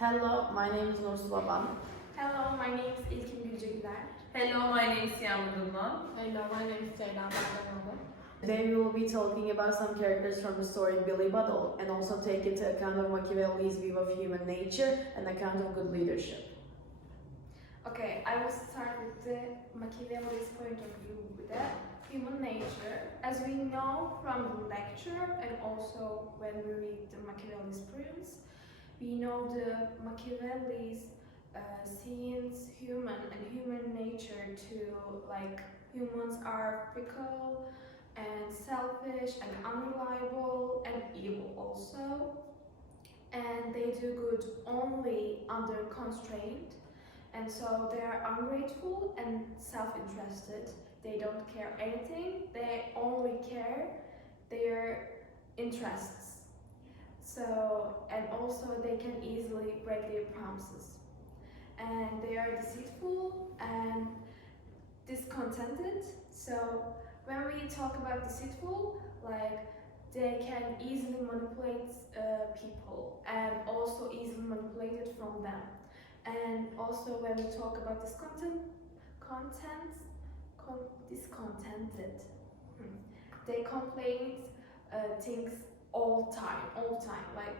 Hello, my name is Nursula Ban. Hello, my name is İlkin Gülcegüler. Hello, my name is Yağmur Duman. Hello, my name is Ceyda Bardanoğlu. Today we will be talking about some characters from the story Billy Buddle and also take into account of Machiavelli's view of human nature and account of good leadership. Okay, I will start with the Machiavelli's point of view with the human nature. As we know from the lecture and also when we read the Machiavelli's poems, we know the Machiavelli's sees human and human nature to like humans are fickle and selfish and unreliable and evil also, and they do good only under constraint, and so they are ungrateful and self-interested. They don't care anything, they only care their interests. So, and also they can easily break their promises. And they are deceitful and discontented. So when we talk about deceitful, like they can easily manipulate people and also easily manipulated from them. And also when we talk about discontented, they complain things all time. Like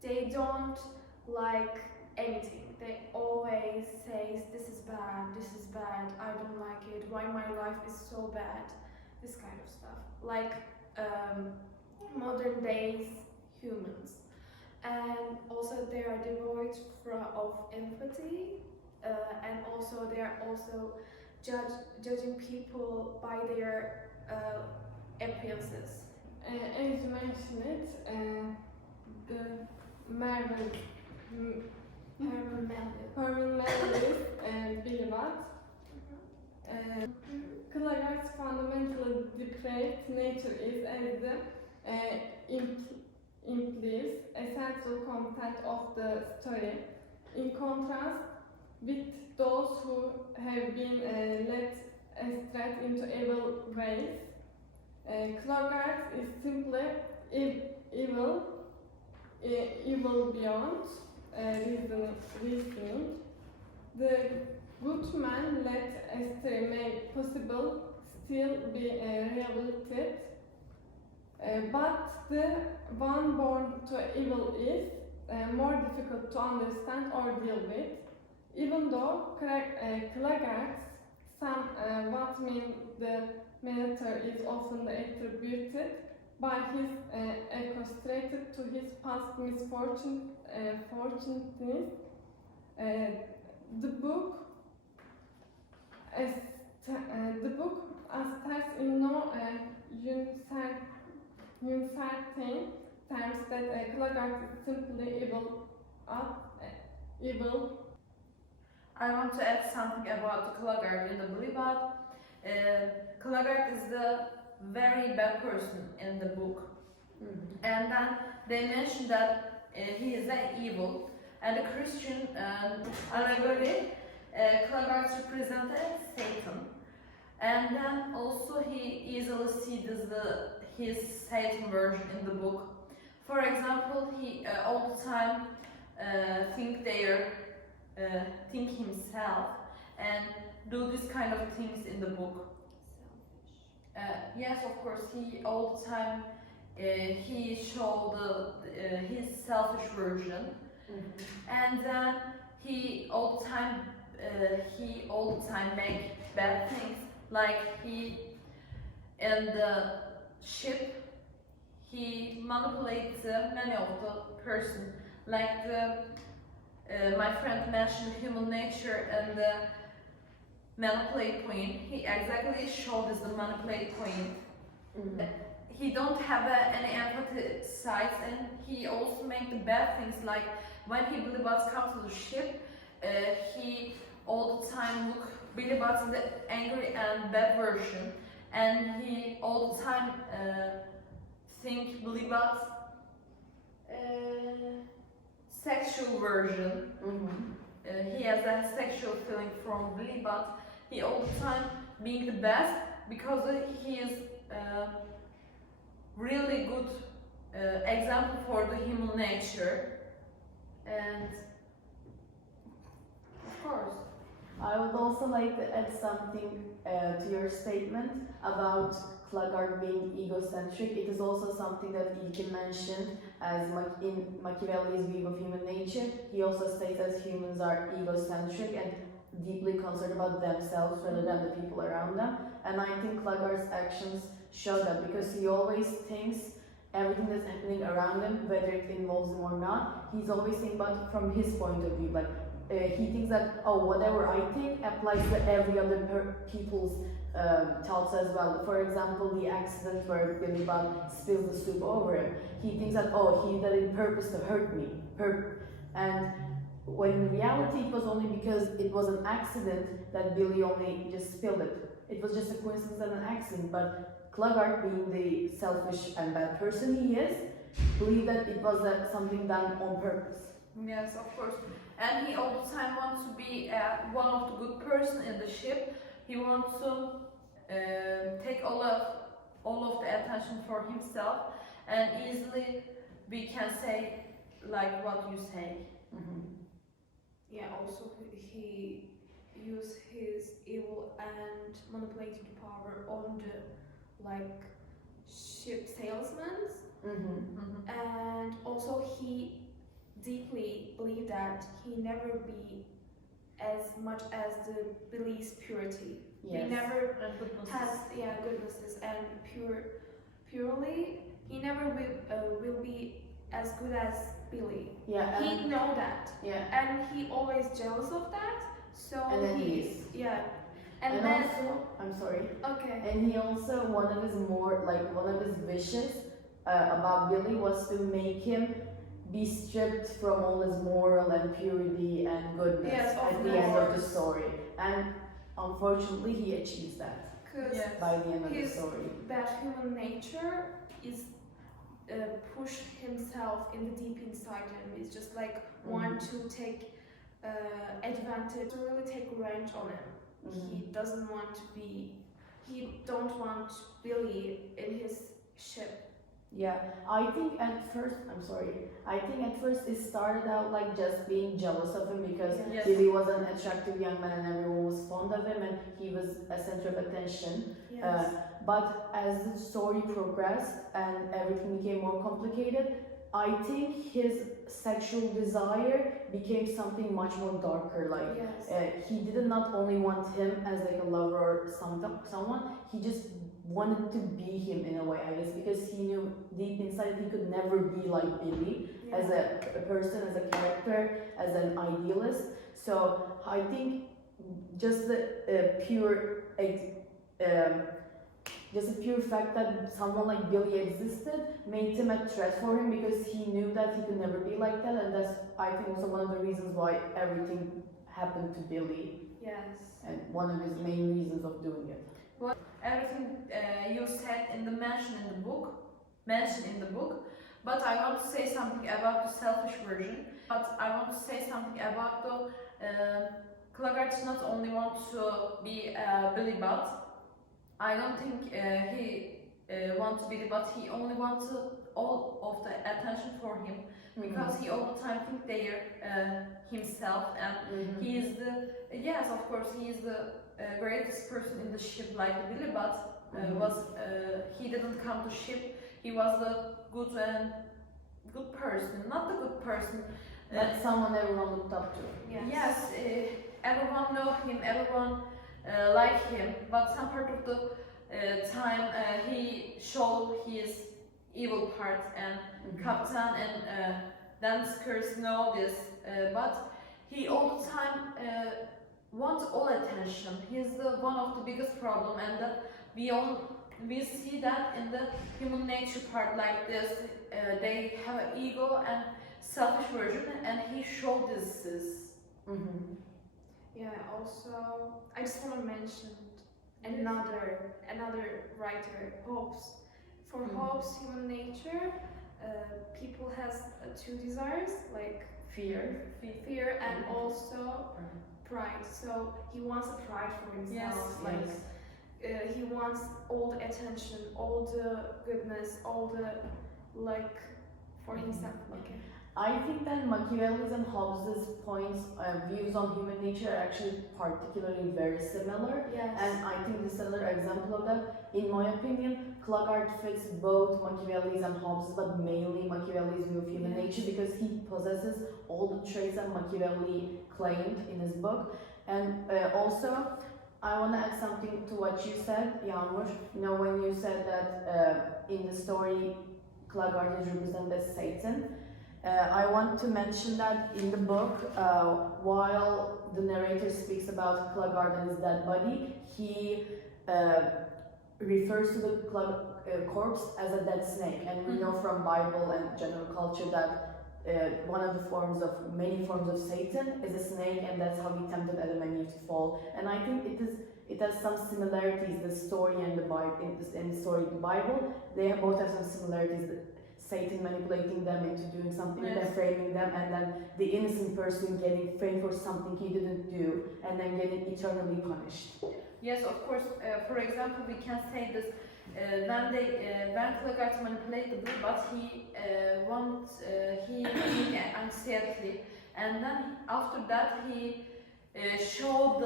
they don't like anything. They always say this is bad, I don't like it, why my life is so bad, this kind of stuff. Like modern days humans. And also they are devoid of empathy, and also they are also judging people by their appearances. As you mentioned, the Herman Melville and Billy Watt. Clagart's fundamentally depraved nature is, as the implies, a central content of the story. In contrast with those who have been led astray into evil ways, Claggart is simply evil beyond reasoning. The good man led astray may possible still be rehabilitated, but the one born to evil is more difficult to understand or deal with. Even though Claggart, what mean the matter is often attributed by his accusated to his past misfortunes. The book asserts in no uncertain terms that Claggart is simply evil. I want to add something about Claggart in the Billy Budd. Claggart is the very bad person in the book. And then they mention that he is evil, and the Christian allegory, Claggart represents Satan. And then also he easily sees his Satan version in the book. For example, he all the time think himself and do this kind of things in the book. Yes, of course, he all the time he showed his selfish version, and then he all the time make bad things. Like he in the ship, he manipulates many of the person. Like my friend mentioned human nature and the manipulate point. He exactly showed us the manipulate point. He don't have any empathy sides, and he also make the bad things. Like when he Billy Butts come to the ship, he all the time look Billy Butts in the angry and bad version, and he all the time think Billy Butts sexual version. He has a sexual feeling from Billy Butts. He all the time being the best because he is really good example for the human nature, and I would also like to add something to your statement about Claggart being egocentric. It is also something that Ilke mentioned as in Machiavelli's view of human nature. He also states that humans are egocentric and deeply concerned about themselves rather than the people around them. And I think Claggart's actions show that because he always thinks everything that's happening around him, whether it involves him or not, he's always thinking about from his point of view. Like he thinks that, oh, whatever I think applies to every other people's thoughts as well. For example, the accident where Billy Budd spills the soup over him. He thinks that, oh, he did it on purpose to hurt me. And when in reality it was only because it was an accident that Billy only just spilled it. It was just a coincidence and an accident, but Claggart, being the selfish and bad person he is, believed that it was something done on purpose. Yes, of course. And he all the time wants to be one of the good person in the ship. He wants to take all of the attention for himself, and easily we can say like what you say. Mm-hmm. Yeah, also he used his evil and manipulative power on the like ship salesmen, Mm-hmm. and also he deeply believed that he never be as much as the Billy's purity. Yes. He never And goodness. has goodnesses and purely. He never will be as good as Billy. Yeah. He know that, Yeah. and he always jealous of that. So And then he is. yeah, and, And then also, I'm sorry. okay. And he also, one of his wishes about Billy was to make him be stripped from all his moral and purity and goodness Yes, of at the end of the course. story. And unfortunately, he achieves that Because Yes. by the end of the his story. bad human nature is push himself in the deep inside him. It's just like want to take advantage, to really take revenge on him. He doesn't want to be. He don't want Billy in his ship. Yeah, I think at first it started out like just being jealous of him because Yes. Billy was an attractive young man and everyone was fond of him and he was a center of attention. Yes. But as the story progressed and everything became more complicated, I think his sexual desire became something much more darker. Like Yes. he did not only want him as like a lover or someone, he just wanted to be him in a way, I guess, because he knew deep inside he could never be like Billy as a person, as a character, as an idealist. So I think just the pure fact that someone like Billy existed made him a threat for him because he knew that he could never be like that, and that's I think also one of the reasons why everything happened to Billy, Yes. and one of his main reasons of doing it. Everything you said in the mention in the book, but I want to say something about the selfish version. But I want to say something about the Claggart not only want to be Billy Budd. I don't think he wants Billy Budd. He only wants all of the attention for him because he all the time think they're himself, and he is of course he is the greatest person in the ship, like Billy Budd was. He didn't come to ship. He was the good person, not the good person. But someone everyone looked up to. Yes, everyone know him, everyone like him, but some part of the time he showed his evil part, and Captain and Danskers know this, but he all the time wants all attention. He's the one of the biggest problem, and we see that in the human nature part like this. They have an ego and selfish version, and he showed this. Yeah. Also, I just want to mention another writer, Hobbes. For Hobbes, human nature, people has two desires, like fear, and also pride. So he wants a pride for himself. He wants all the attention, all the goodness, all the for himself. Okay. I think that Machiavelli's and Hobbes's points, views on human nature are actually particularly very similar. Yes. And I think this is another example of that. In my opinion, Claggart fits both Machiavelli's and Hobbes, but mainly Machiavelli's view of human nature because he possesses all the traits that Machiavelli claimed in his book. And also, I want to add something to what you said, Yağmur. You know, when you said that in the story, Claggart is represented as Satan. I want to mention that in the book, while the narrator speaks about Claggart and his dead body, he refers to the corpse as a dead snake. And we know from Bible and general culture that one of the many forms of Satan is a snake, and that's how he tempted Adam and Eve to fall. And I think it has some similarities. The story and the Bible, in the story of the Bible, they both have some similarities. Satan manipulating them into doing something, Yes. then framing them, and then the innocent person getting framed for something he didn't do, and then getting eternally punished. Yes, of course. For example, we can say this when Claggart manipulated, but he he anxiety, and then after that he showed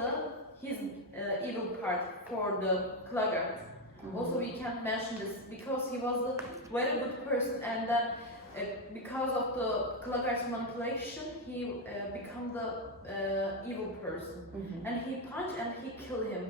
his evil part for the Claggart. Also, we can't mention this because he was a very good person, and then because of the Claggart's manipulation, he became the evil person, and he punched and he killed him.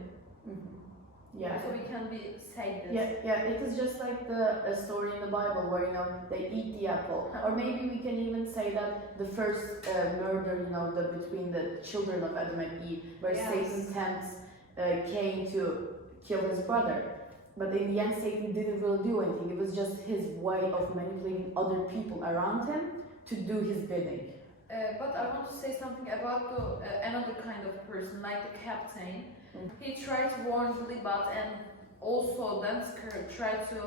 Yeah. So we can say this. Yeah, it is just like the story in the Bible where, you know, they eat the apple. Or maybe we can even say that the first murder, you know, between the children of Adam and Eve, where Yes. Satan tempts Cain to kill his brother. But in the end, Satan didn't really do anything. It was just his way of manipulating other people around him to do his bidding. But I want to say something about another kind of person, like the captain. He tried to warn the Libat, and also Dansker tried to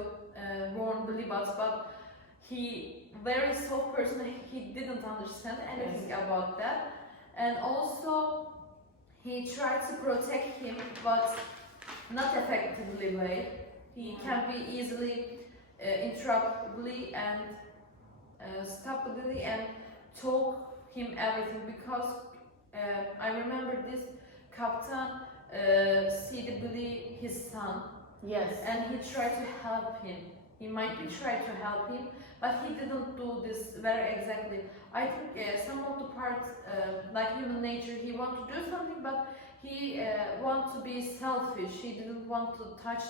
warn the Libats, but he, very soft person, he didn't understand anything about that. And also, he tried to protect him, but not effectively way. He can be easily interruptedly and stoppedly and told him everything because I remember this captain see his son, Yes. and he tried to help him. He might be trying to help him, but he didn't do this very exactly. I think some of the parts, like human nature, he want to do something, but he want to be selfish. He didn't want to touch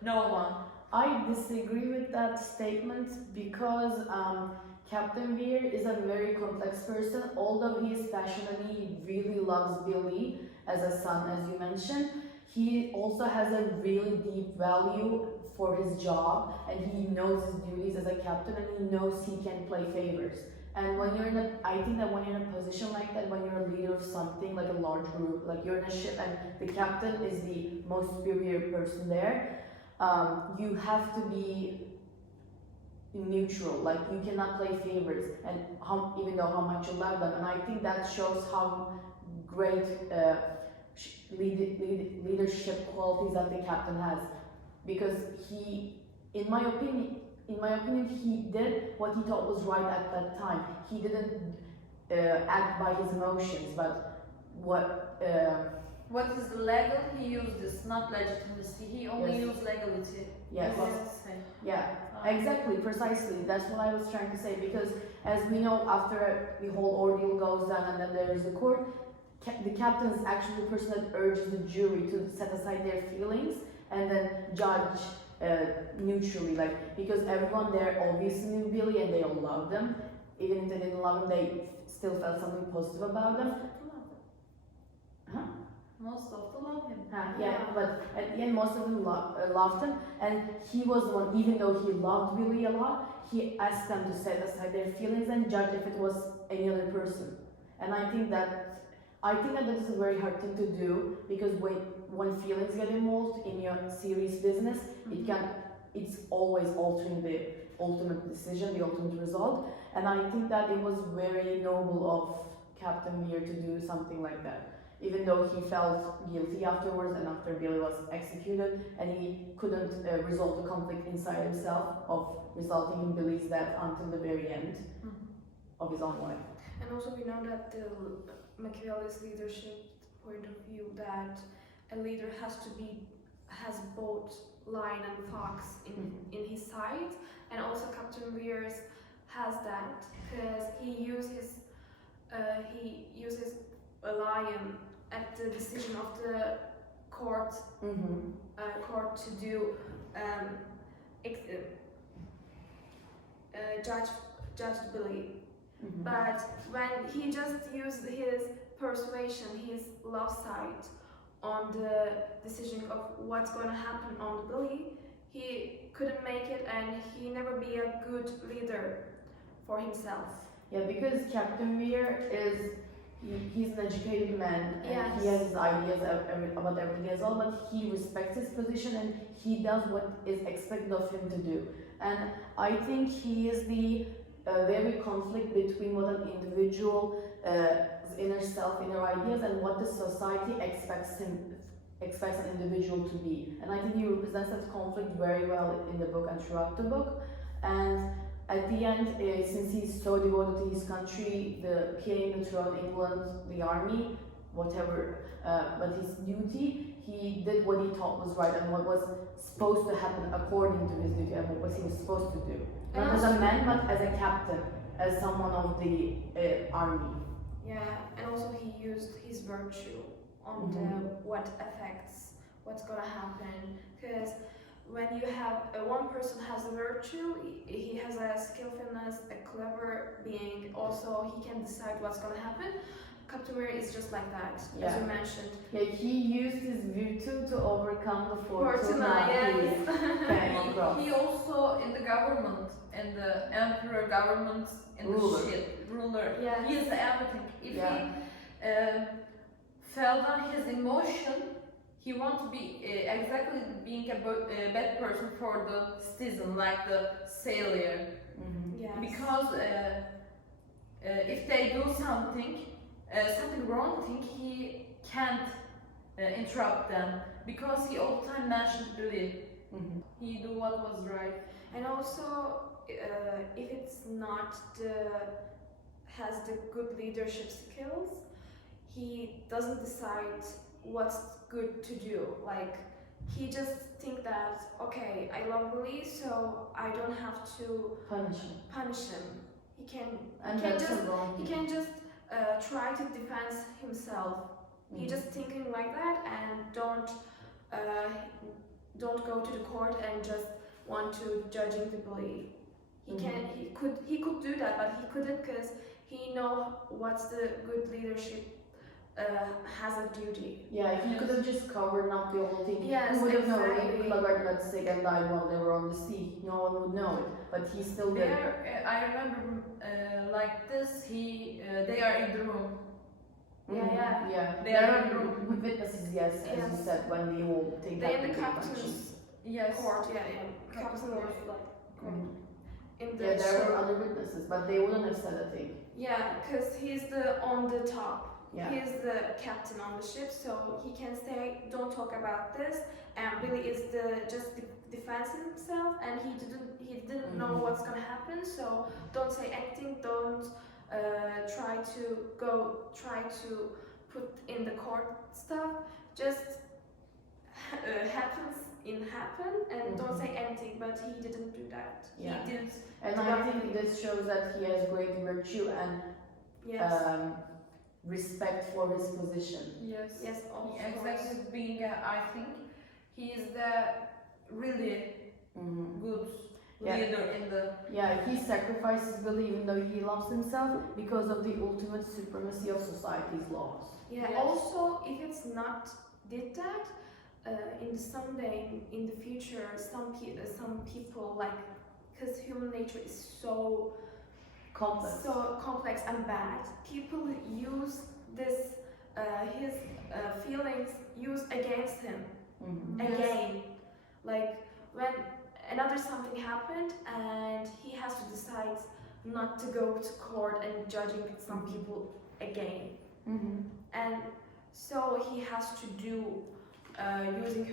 no one. I disagree with that statement because Captain Weir is a very complex person. Although he is passionately, he really loves Billy as a son, as you mentioned. He also has a really deep value for his job, and he knows his duties as a captain, and he knows he can play favors. And when you're I think that when you're in a position like that, when you're a leader of something, like a large group, like you're in a ship and the captain is the most superior person there, you have to be neutral. Like you cannot play favorites, and even though how much you love them. And I think that shows how great leadership qualities that the captain has, because he, in my opinion, he did what he thought was right at that time. He didn't act by his emotions, but what is legal, he used this, not legitimacy. He only Yes. used legality. Yes. He was to say. yeah, exactly, precisely. That's what I was trying to say. Because as we know, after the whole ordeal goes down and then there is the court, the captain is actually the person that urges the jury to set aside their feelings and then judge neutrally, like, because everyone there obviously knew Billy and they all loved him. Even if they didn't love him, they still felt something positive about him. Huh? Most of them love him. Yeah, but at the end, most of them loved him, and he was the one. Even though he loved Billy a lot, he asked them to set aside their feelings and judge if it was any other person. And I think that that is a very hard thing to do, because when feelings get involved in your serious business, it's always altering the ultimate decision, the ultimate result. And I think that it was very noble of Captain Weir to do something like that. Even though he felt guilty afterwards and after Billy was executed, and he couldn't resolve the conflict inside himself of resulting in Billy's death until the very end of his own wife. And also we know that the Machiavelli's leadership point of view that a leader has both lion and fox in his side, and also Captain Weir's has that because he uses a lion at the decision of the court to do judge the belief. But when he just used his persuasion, his love side on the decision of what's going to happen on the belief, he couldn't make it and he never be a good leader for himself. Yeah, because Captain Weir he's an educated man and he has his ideas about everything as well, but he respects his position and he does what is expected of him to do. And I think he is the very conflict between what an individual inner self, inner ideas, and what the society expects an individual to be. And I think he represents that conflict very well in the book and throughout the book. And at the end, since he's so devoted to his country, the king, the throne, England, the army, whatever, but his duty, he did what he thought was right and what was supposed to happen according to his duty and what he was supposed to do. Not as a man, but as a captain, as someone of the army. Yeah, and also he used his virtue on what affects what's gonna happen. Because when you have one person has a virtue, he has a skillfulness, a clever being. Also, he can decide what's gonna happen. Captain Weir is just like that, as you mentioned. Yeah, he used his virtue to overcome the Fortuna, yes. He also in the government, in the emperor government, in the ruler. Yeah. He is everything. If he felt on his emotion, he wants to be exactly being a bad person for the citizen, like the sailor. Yes. Because if they do something wrong thing, he can't interrupt them because he all the time mentioned belief. He do what was right. And also, if it's not has the good leadership skills, he doesn't decide what's good to do. Like he just think that okay, I love Billy, so I don't have to punish him. He can just try to defend himself. He just thinking like that and don't go to the court and just want to judging the bully. He could do that, but he couldn't because he know what's the good leadership has a duty. Yeah, he could have just covered up the whole thing. Yes, he would have known exactly. if Lagarde got sick and died while they were on the sea. No one would know it, but he still did. I remember like this. They are in the room. Yeah. They are in the room with witnesses. Yes, as you said, when the whole thing They in happened. the captain's court. Captain was like in the there were other witnesses, but they wouldn't have said a thing. Yeah, because he's on the top. Yeah. He's the captain on the ship, so he can say, "Don't talk about this." And Billy is just defends himself, and he didn't know what's gonna happen. So don't say anything. Don't try to put in the court stuff. Just happen, and don't say anything. But he didn't do that. Yeah. He didn't. And I think this shows that he has great virtue and respect for his position. Yes. Also. Exactly. Being, I think he is the really good leader in the. Yeah, he sacrifices Billy even though he loves himself because of the ultimate supremacy of society's laws. Yeah. Yes. Also, if it's not did that, someday in the future, some people like, because human nature is so complex and bad. People use this his feelings used against him again. Like when another something happened and he has to decide not to go to court and judging some people again. And so he has to do using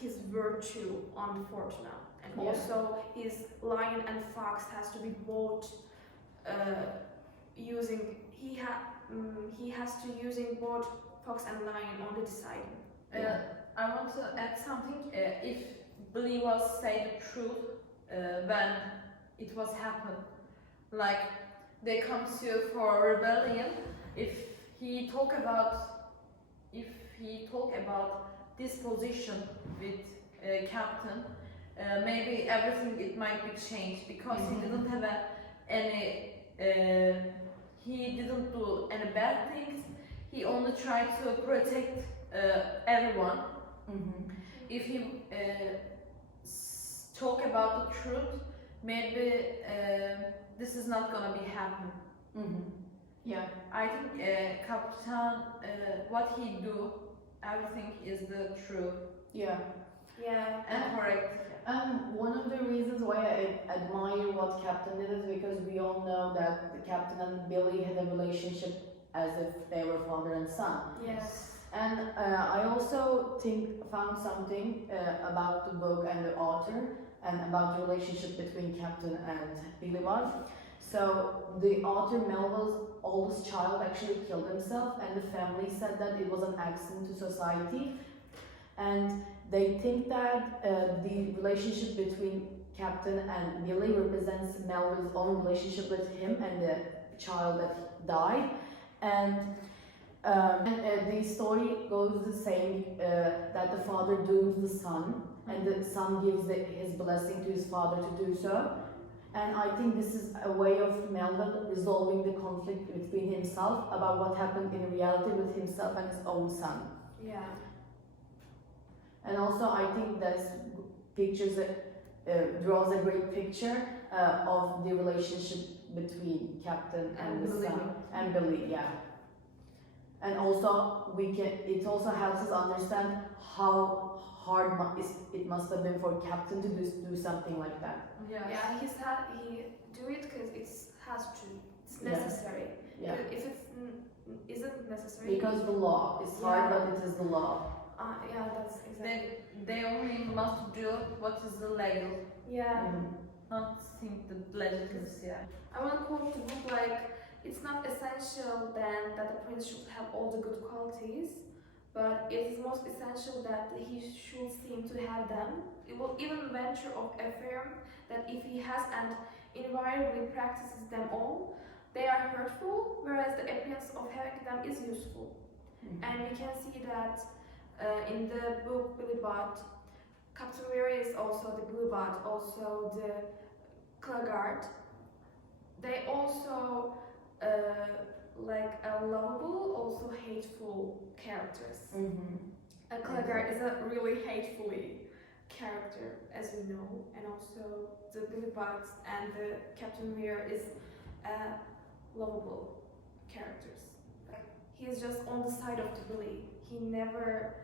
his virtue on Fortuna. And also his lion and fox has to be both he has to using both fox and lion on the deciding. I want to add something. If Billy was say the truth when it was happened, like they come to you for rebellion, if he talk about this position with captain, maybe everything it might be changed because he didn't have he didn't do any bad things. He only tried to protect everyone. If he talk about the truth, maybe this is not gonna be happen. Yeah. I think Captain, what he do, everything is the true Yeah. Yeah. and correct. One of the reasons why I admire what Captain did is because we all know that the Captain and Billy had a relationship as if they were father and son. Yes. And I also found something about the book and the author and about the relationship between Captain and Billy Bob. So the author Melville's oldest child actually killed himself, and the family said that it was an accident to society. And they think that the relationship between Captain and Billy represents Melville's own relationship with him and the child that died. And the story goes the same, that the father dooms the son, and the son gives his blessing to his father to do so. And I think this is a way of Melville resolving the conflict between himself about what happened in reality with himself and his own son. Yeah. And also I think this pictures draws a great picture of the relationship between Captain and the Billy. son and Billy, yeah. And also it also helps us understand how hard it must have been for Captain to do something like that. Yeah. Yeah. He do it because it's Yeah. necessary. Yeah. If it isn't necessary. Because the law is hard, Yeah. but it is the law. Yeah, that's exactly. They only must do what is legal, Yeah. not think the legends. Yeah. I want to quote the book like, it's not essential then that the prince should have all the good qualities, but it is most essential that he should seem to have them. It will even venture of affirm that if he has and invariably practices them all, they are hurtful, whereas the appearance of having them is useful. And we can see that in the book Billy Budd, Captain Weir is also the Billy Budd, also the Claggart. They also like a lovable, also hateful characters. Claggart is a really hatefully character, as we know, and also the Billy Budd and the Captain Weir is lovable characters. He is just on the side of the Billy. He never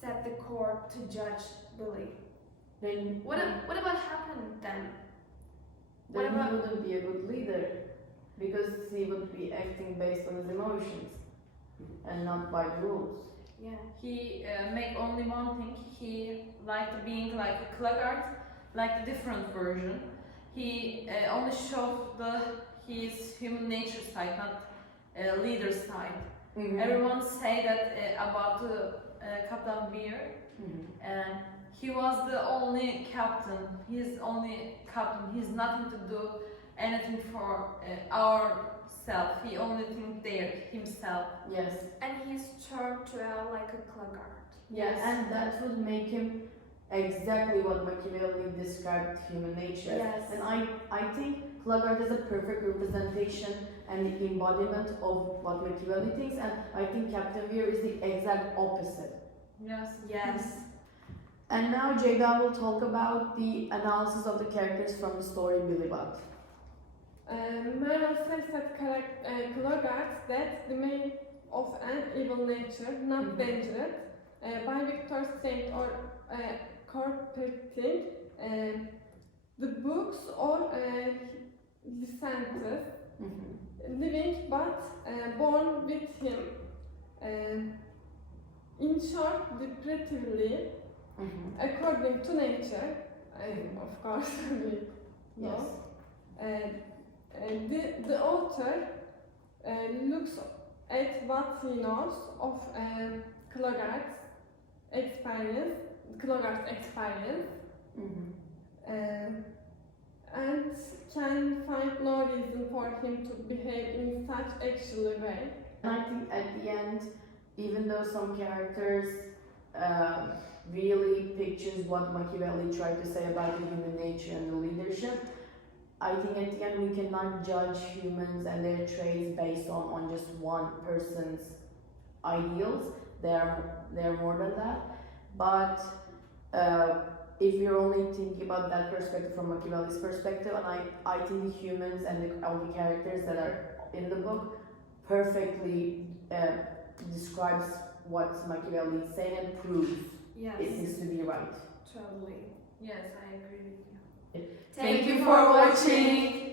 set the court to judge Billy. Then What about happened then? then What about- he wouldn't be a good leader, because he would be acting based on his emotions and not by the rules. Yeah. He make only one thing. He liked being like a Claggart, like a different version. He only showed his human nature side, not leader side. Everyone say that about Captain Weir, and he was the only captain. He's only captain. He's nothing to do anything for ourself. He only think there himself. Yes. And he's turned to like a Claggart. Yes. And that would make him exactly what Machiavelli described human nature. Yes. And I think Claggart is a perfect representation and the embodiment of what Machiavelli thinks, and I think Captain Weir is the exact opposite. Yes. Yes. And now Jada will talk about the analysis of the characters from the story Billy Budd. Marvel says that Claggart that the man of an evil nature, not dangerous, by Victor's strength or corporating the books or licenses, living but born with him. In short, depravely, according to nature, of course, we know. Yes. The author looks at what he knows of Klogart's experience, Mhm. and can find no reason for him to behave in such actual way. And I think at the end, even though some characters really pictures what Machiavelli tried to say about the human nature and the leadership, I think at the end we cannot judge humans and their traits based on just one person's ideals. They're more than that. But if you're only thinking about that perspective from Machiavelli's perspective, and I think the humans and all the characters that are in the book perfectly describes what Machiavelli is saying and proves Yes, it needs to be right. totally. Yes, I agree with you. Thank you for watching.